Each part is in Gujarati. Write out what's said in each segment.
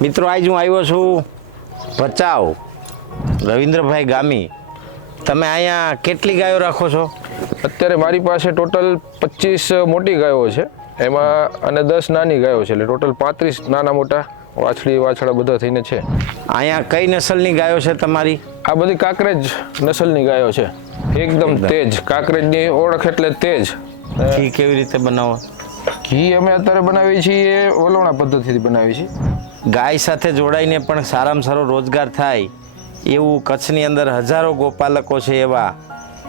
મિત્રો આજ હું આવ્યો છું ભચાઉ રવિન્દ્રભાઈ ગામી. તમે અહીંયા કેટલી ગાયો રાખો છો? અત્યારે મારી પાસે ટોટલ 25 મોટી ગાયો છે એમાં અને 10 નાની ગાયો છે, એટલે ટોટલ 35 નાના મોટા વાછડી વાછડા બધા થઈને છે. અહીંયા કઈ નસલની ગાયો છે તમારી? આ બધી કાંકરેજ નસલની ગાયો છે, એકદમ તેજ. કાંકરેજની ઓળખ એટલે તેજ. ઘી કેવી રીતે બનાવો? ઘી અમે અત્યારે બનાવીએ છીએ વલોણા પદ્ધતિથી બનાવીએ છીએ. ગાય સાથે જોડાઈને પણ સારામાં સારો રોજગાર થાય એવું કચ્છની અંદર હજારો ગોપાલકો છે, એવા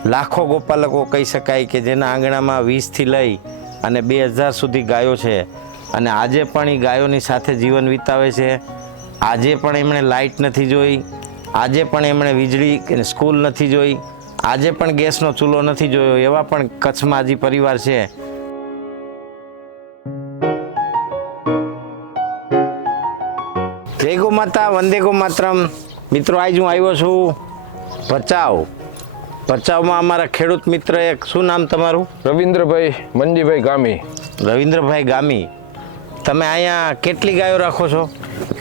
લાખો ગોપાલકો કહી શકાય કે જેના આંગણામાં 20થી લઈ અને 2000 સુધી ગાયો છે. અને આજે પણ એ ગાયોની સાથે જીવન વિતાવે છે. આજે પણ એમણે લાઇટ નથી જોઈ, આજે પણ એમણે વીજળી સ્કૂલ નથી જોઈ, આજે પણ ગેસનો ચૂલો નથી જોયો, એવા પણ કચ્છમાં હજી પરિવાર છે. જય ગો માતા, વંદે ગો માતરમ. મિત્રો આજ હું આવ્યો છું ભચાઉ. ભચાઉમાં અમારા ખેડૂત મિત્ર એક, શું નામ તમારું? રવિન્દ્રભાઈ મંજીભાઈ ગામી. રવિન્દ્રભાઈ ગામી. તમે અહીંયા કેટલી ગાયો રાખો છો?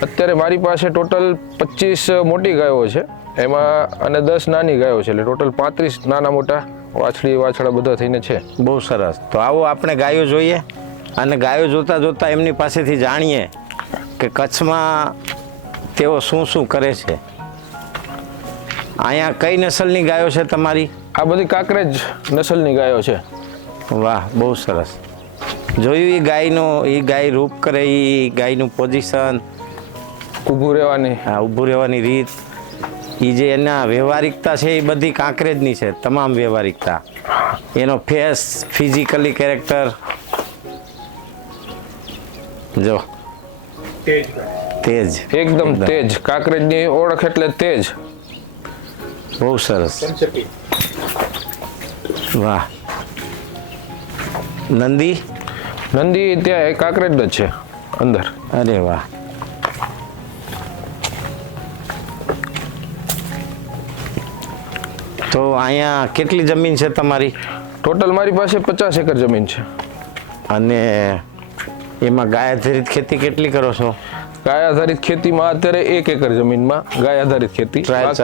અત્યારે મારી પાસે ટોટલ 25 મોટી ગાયો છે એમાં અને 10 નાની ગાયો છે, એટલે ટોટલ 35 નાના મોટા વાછડી વાછડા બધા થઈને છે. બહુ સરસ. તો આવો આપણે ગાયો જોઈએ અને ગાયો જોતા જોતા એમની પાસેથી જાણીએ કે કચ્છમાં તેઓ શું શું કરે છે. અહીંયા કઈ નસલની ગાયો છે તમારી? આ બધી કાંકરેજ નસલની ગાયો છે. વાહ, બહુ સરસ. જોયું એ ગાયનું, એ ગાય રૂપ કરે, એ ગાયનું પોઝિશન, ઊભું રહેવાની, હા, ઊભું રહેવાની રીત, એ જે એના વ્યવહારિકતા છે એ બધી કાંકરેજની છે, તમામ વ્યવહારિકતા. એનો ફેસ, ફિઝિકલી કેરેક્ટર જો તેજ, એકદમ તેજ. કાંકરેજની ઓળખ એટલે તેજ. બહુ સરસ. વાહ. નંદી? નંદી ત્યાં કાંકરેજ જ છે અંદર. અરે વાહ. તો અહીંયા કેટલી જમીન છે તમારી? ટોટલ મારી પાસે 50 એકર જમીન છે. અને એમાં ગાય આધારિત ખેતી કેટલી કરો છો? ગાય આધારિત ખેતીમાં અત્યારે 1 એકર જમીનમાં ગાય આધારિત ખેતી ટ્રાય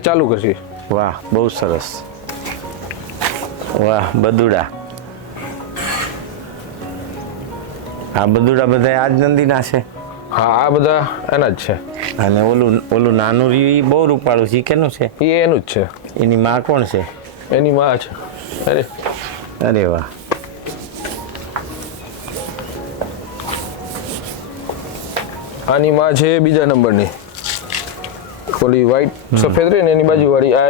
ચાલુ કરશે. વાહ, બહુ સરસ. વાહ, બદુડા. આ બદુડા બધા આજ નંદીના છે? હા, આ બધા એના જ છે. અને ઓલું નાનું રહ્યું એ બહુ રૂપાળું છે, કેનું છે? એ એનું જ છે. એની માં કોણ છે? એની માં છે. અરે વાહ. આની માં છે બીજા નંબરની, ઓલી વ્હાઈટ સફેદ રહી ને એની બાજુવાળી, આ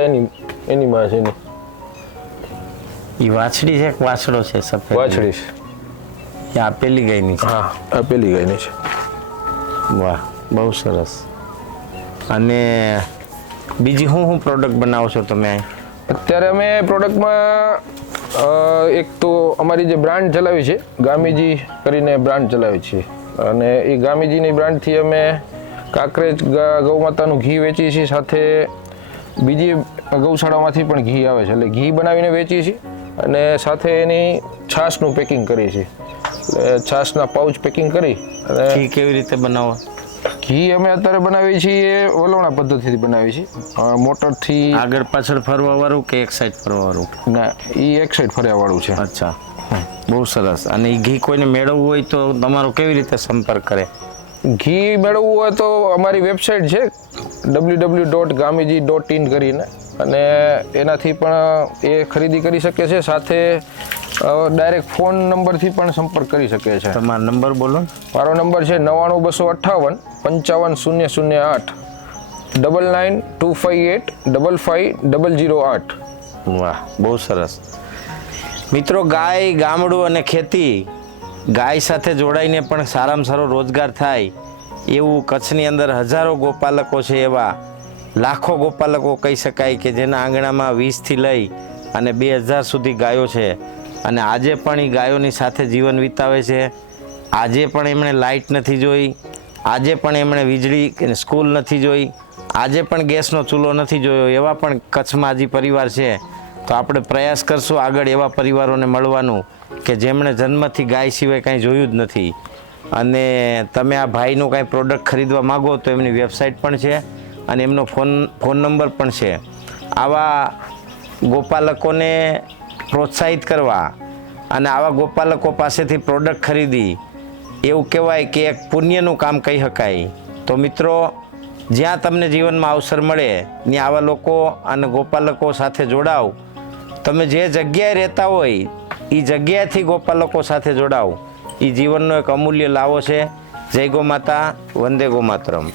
એની માં છે. એ વાછડી છે કે વાછડો છે? સફેદ વાછડી છે. આ પેલી ગાયની છે? હા, આ પેલી ગાયની છે. વાહ, બહુ સરસ. અને બીજી શું પ્રોડક્ટ બનાવો છો તમે? અત્યારે અમે પ્રોડક્ટમાં એક તો અમારી જે બ્રાન્ડ ચલાવી છે, ગામીજી કરીને બ્રાન્ડ ચલાવી છે, અને એ ગામીજીની બ્રાન્ડથી અમે કાંકરેજ ગૌ માતાનું ઘી વેચીએ છીએ, સાથે બીજી ગૌશાળામાંથી પણ ઘી આવે છે, એટલે ઘી બનાવીને વેચીએ છીએ, અને સાથે એની છાશનું પેકિંગ કરીએ છીએ. એટલે છાશના પાઉચ પેકિંગ કરી અને ઘી કેવી રીતે બનાવો? ઘી અમે અત્યારે બનાવીએ છીએ વલોણા પદ્ધતિથી બનાવીએ છીએ, મોટરથી. આગળ પાછળ ફરવા વાળું કે એક સાઈડ ફરવા વાળું? ના, એ એક સાઈડ ફર્યા વાળું છે. અચ્છા, બહુ સરસ. અને એ ઘી કોઈને મેળવવું હોય તો તમારો કેવી રીતે સંપર્ક કરે? ઘી મેળવવું હોય તો અમારી વેબસાઇટ છે www.gamiji.in કરીને, અને એનાથી પણ એ ખરીદી કરી શકે છે. સાથે ડાયરેક્ટ ફોન નંબરથી પણ સંપર્ક કરી શકે છે. તમારો નંબર બોલો. મારો નંબર છે 99258 55008 992558 55008. વાહ, બહુ સરસ. મિત્રો, ગાય, ગામડું અને ખેતી, ગાય સાથે જોડાઈને પણ સારામાં સારો રોજગાર થાય એવું કચ્છની અંદર હજારો ગોપાલકો છે, એવા લાખો ગોપાલકો કહી શકાય કે જેના આંગણામાં 20થી લઈ અને 2000 સુધી ગાયો છે. અને આજે પણ એ ગાયોની સાથે જીવન વિતાવે છે. આજે પણ એમણે લાઇટ નથી જોઈ, આજે પણ એમણે વીજળી સ્કૂલ નથી જોઈ, આજે પણ ગેસનો ચૂલો નથી જોયો, એવા પણ કચ્છમાં હજી પરિવાર છે. તો આપણે પ્રયાસ કરશું આગળ એવા પરિવારોને મળવાનું કે જેમણે જન્મથી ગાય સિવાય કાંઈ જોયું જ નથી. અને તમે આ ભાઈનું કાંઈ પ્રોડક્ટ ખરીદવા માગો તો એમની વેબસાઇટ પણ છે અને એમનો ફોન નંબર પણ છે. આવા ગોપાલકોને પ્રોત્સાહિત કરવા અને આવા ગોપાલકો પાસેથી પ્રોડક્ટ ખરીદી એવું કહેવાય કે એક પુણ્યનું કામ કહી શકાય. તો મિત્રો, જ્યાં તમને જીવનમાં અવસર મળે ત્યાં આવા લોકો અને ગોપાલકો સાથે જોડાવ. તમે જે જગ્યાએ રહેતા હોય એ જગ્યાએથી ગોપાલકો સાથે જોડાવ. એ જીવનનો એક અમૂલ્ય લાવો છે. જય ગો માતા, વંદે ગો માતરમ.